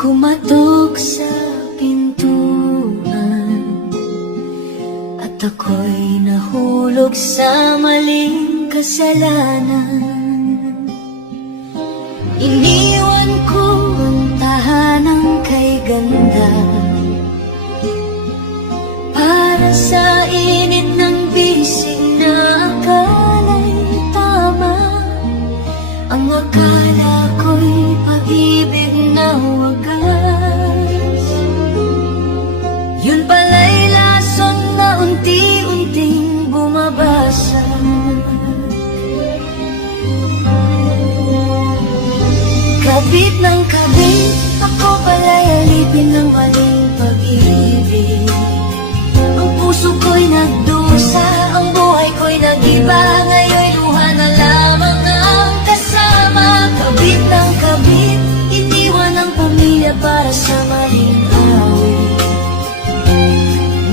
kumatok sa pintuan at ako'y nahulog sa maling kasalanan. Iniwan ko ang tahanang kay ganda para sa init ng bisig na akala'y tama. Ang akala ko'y pag-ibig na wagas, yun pala'y lason na unti-unting bumabasag. Kabit ng kabit, ako pala'y alipin ng maling pag-ibig. Ang puso ko'y nagdusa, ang buhay ko'y nag-iba. Ngayon'y luha na lamang ang kasama. Kabit ng kabit, iniwan ang pamilya para sa maling awit.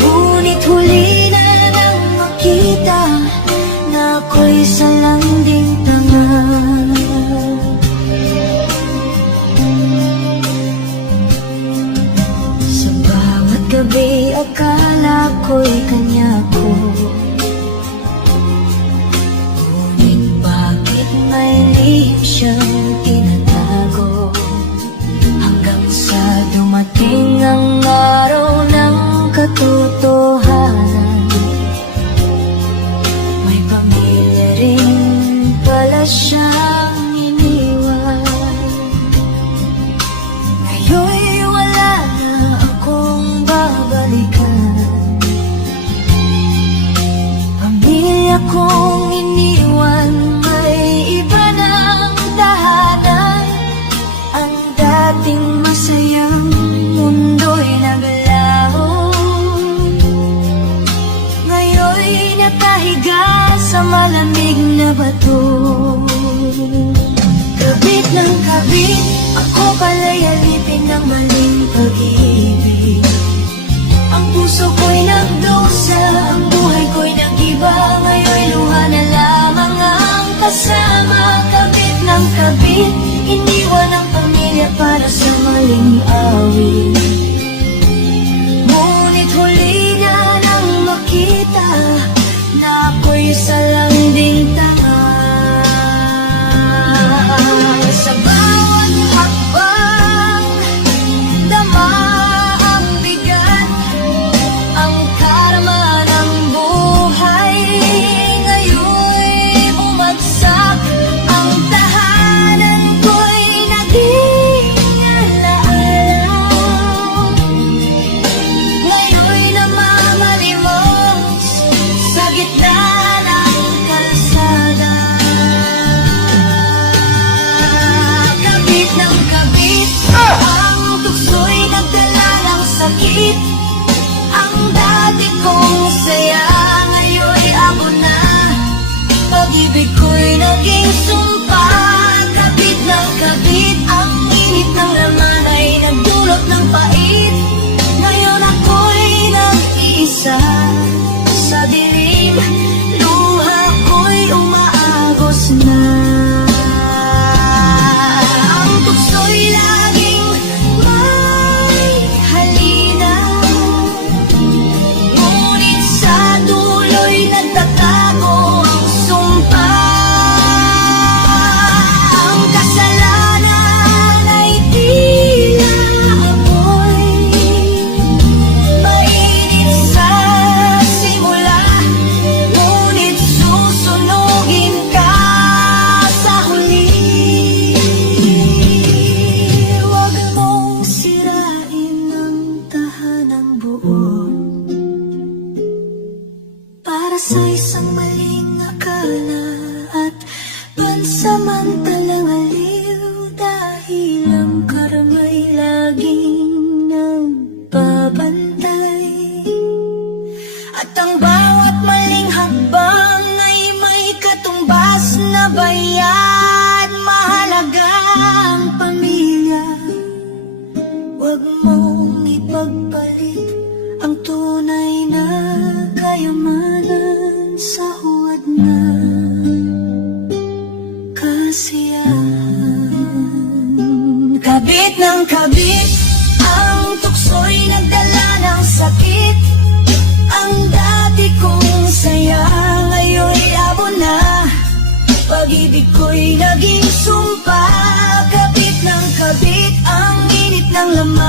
Ngunit huli na nang makita na ako'y salanding tanga. Sa bawat gabi akala ko'y kanya ko, ngunit bakit may lihim siyang tinatago? Hanggang sa dumating ang araw ng katotohanan, may pamilya rin pala siyang iniwan. Ngayon'y wala na akong babalikan. Pamilya kong iniwan, may iba ng tahanan. Ang dating masayang mundo'y naglaho, ngayon'y nakahiga sa malamig na bato. Kabit ng kabit, ako pala'y alipin ng maling pag-ibig. Ang puso ko'y nagdusa, ang buhay ko'y nag-iba. Ngayon'y luha na lamang ang kasama. Kabit ng kabit, iniwan ang pamilya para sa maling awit. Ngunit huli na nang makita na ako'y salanding tanga. Sa bawat hakbang, dama ang bigat, ang karma ng buhay. Ngayon'y bumagsak, ang tahanan ko'y naging alaala. Ngayon'y namamalimos sa gitna ng kalsada. Kabit ng kabit, ang tukso'y nagdala ng sakit. Ang dati kong saya, ngayon'y abo na. Pag-ibig ko'y naging sumpa. Kabit ng kabit, ang init ng laman ay nagdulot ng pait. Ngayon ako'y nag-iisa sa dilim, luha ko'y umaagos na. Ang tukso'y laging may halinaw, ngunit sa dulo'y nagtatago ang sumpa. Ang kasalanan ay tila apoy, mainit sa simula, ngunit susunugin ka sa huli. Huwag mong sirain ang tahanang buo para sa isang maling akala at pansamantalang aliw. Dahil ang karma'y laging nagbabantay, at ang bawat maling hakbang ay may katumbas na bayad. Mahalaga ang pamilya, huwag mong ipagpalit ang tunay na kayamanan sa huwad na kasiyahan. Kabit ng kabit, Ako'y naging sumpa, kabit ng kabit, ang init ng laman.